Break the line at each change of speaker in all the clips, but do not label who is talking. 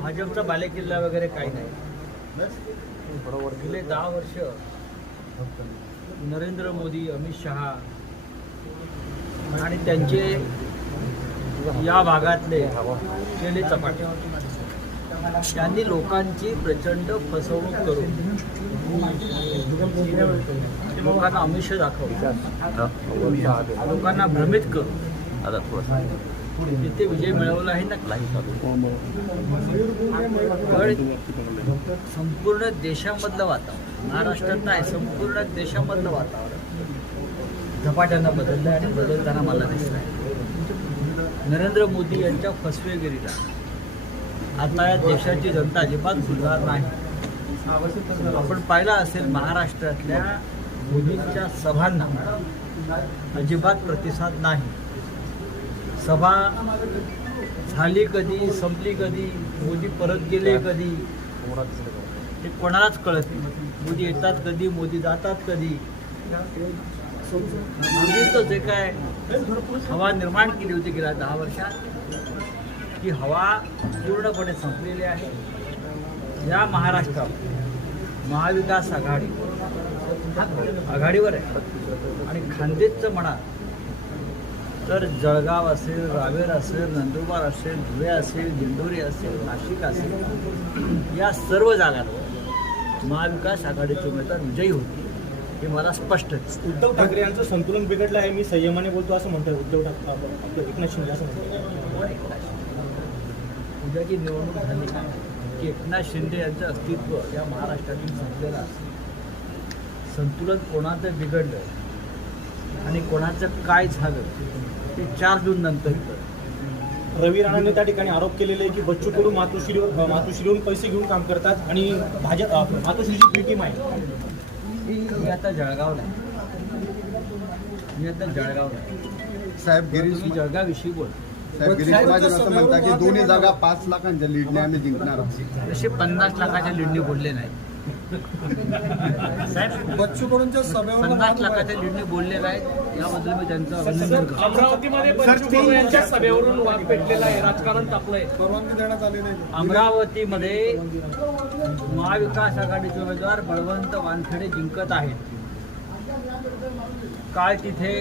भाजपचा बालेकिल्ला वगैरे काही नाही. गेले दहा वर्ष. नरेंद्र मोदी अमित शहा आणि त्यांचे या भागातले केले चपाटे. त्यांनी लोकांची प्रचंड फसवणूक करून लोकांना आमिष दाखवलं. लोकांना भ्रमित करून. तिथे विजय मिळवला आहे ना पण संपूर्ण देशामधलं वातावरण महाराष्ट्रात नाही संपूर्ण देशामधलं वातावरण झपाट्यानं बदललं आणि बदलताना मला दिसलं नरेंद्र मोदी यांच्या फसवेगिरीला आता या देशाची जनता अजिबात सुधार नाही. आपण पाहिलं असेल महाराष्ट्रातल्या मोदींच्या सभांना अजिबात प्रतिसाद नाही. सभा झाली कधी संपली कधी मोदी परत गेले कधी हे कोणालाच कळत नाही. मोदी येतात कधी मोदी जातात कधी. मोदीचं जे काय हवा निर्माण केली होती गेल्या दहा वर्षात ती हवा पूर्णपणे संपलेली आहे. या महाराष्ट्रात महाविकास आघाडी आघाडीवर आहे. आणि खानदेशचं म्हणा तर जळगाव असेल रावेर असेल नंदुरबार असेल धुळे असेल दिंडोरी असेल नाशिक असेल या सर्व जागांवर महाविकास आघाडीचे उमेदवार विजयी होते हे मला स्पष्ट
उद्धव ठाकरे यांचं संतुलन बिघडलं आहे मी संयमाने बोलतो असं म्हणतोय उद्धव ठाकरे एकनाथ शिंदे असं म्हणतो.
उद्याची निवडणूक झाली की एकनाथ शिंदे यांचं अस्तित्व या महाराष्ट्रातील संपलेलं असतं संतुलन कोणाचं बिघडलं आणि कोणाचं काय झालं ते चार जून नंतर.
रवी राणांनी त्या ठिकाणी आरोप केलेले आहे की बच्चू कडू मातोश्रीवर मातोश्रीवरून पैसे घेऊन काम करतात आणि भाजप मातोश्रीची बी टीम आहे
मी आता जळगावला आहे. मी आता जळगावला आहे.
साहेब गिरीश
जळगावविषयी बोल
साहेब गिरीश महाजन असं म्हणतात की दोन्ही जागा पाच लाखांच्या लीडने आम्ही जिंकणार आहोत.
तसे पन्नास लाखाच्या लीडने बोलले नाही साहेब
बच्चू कडूंच्या सभेवर
पन्नास लाखाच्या लीडने बोलले नाहीत. याबद्दल मी त्यांचं अभिनंदन करतो.
अमरावतीमध्ये बच्चू कडू यांच्या सभेवरून वाद पेटलेला आहे राजकारण तापलंय.
परवानगी देण्यात आली नाही.
अमरावतीमध्ये महाविकास आघाडीचे उमेदवार बळवंत वानखेडे जिंकत आहेत. काल तिथे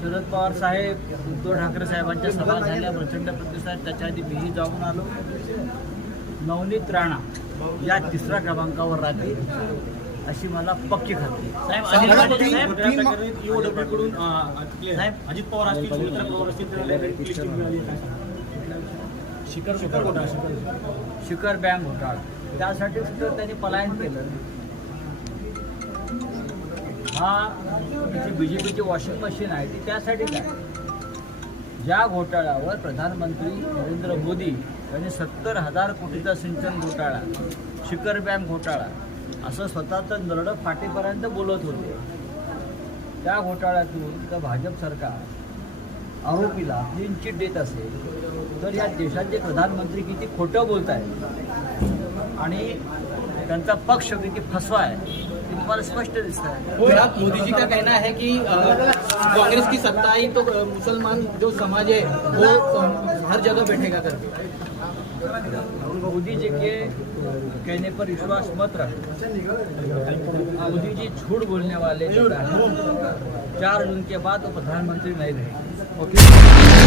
शरद पवार साहेब उद्धव ठाकरे साहेबांच्या सभा झाल्या प्रचंड प्रतिसाद त्याच्या आधी मीही जाऊन आलो नवनीत राणा या तिसऱ्या क्रमांकावर राहतील अशी मला पक्की खात्री.
साहेब,
साहेब,
अजित पवार असतील सुमित्रा पवार? शिखर शिखर घोटाळा, शिखर
शिखर बँक घोटाळा त्यासाठी सुद्धा त्यांनी पलायन केलं हा जी बी जे पीची वॉशिंग मशीन आहे. ती त्यासाठीच आहे ज्या घोटाळ्यावर प्रधानमंत्री नरेंद्र मोदी यांनी सत्तर हजार कोटीचा सिंचन घोटाळा शिखर बँक घोटाळा असं स्वतःचं नरडं फाटेपर्यंत बोलत होते. त्या घोटाळ्यातून तर भाजप सरकार आरोपीला क्लीन चिट देत असेल तर या देशाचे प्रधानमंत्री किती खोटं बोलत आहेत आणि त्यांचा पक्ष किती फसवा आहे तुम्हाला स्पष्ट
फिर आप मोदी जी का कहना है कि कांग्रेस की सत्ता आई तो मुसलमान जो समाज है वो हर जगह बैठेगा करके।
मोदी जी के कहने पर विश्वास मत रखें। मोदी जी झूठ बोलने वाले चार जून के बाद वो प्रधानमंत्री नहीं रहे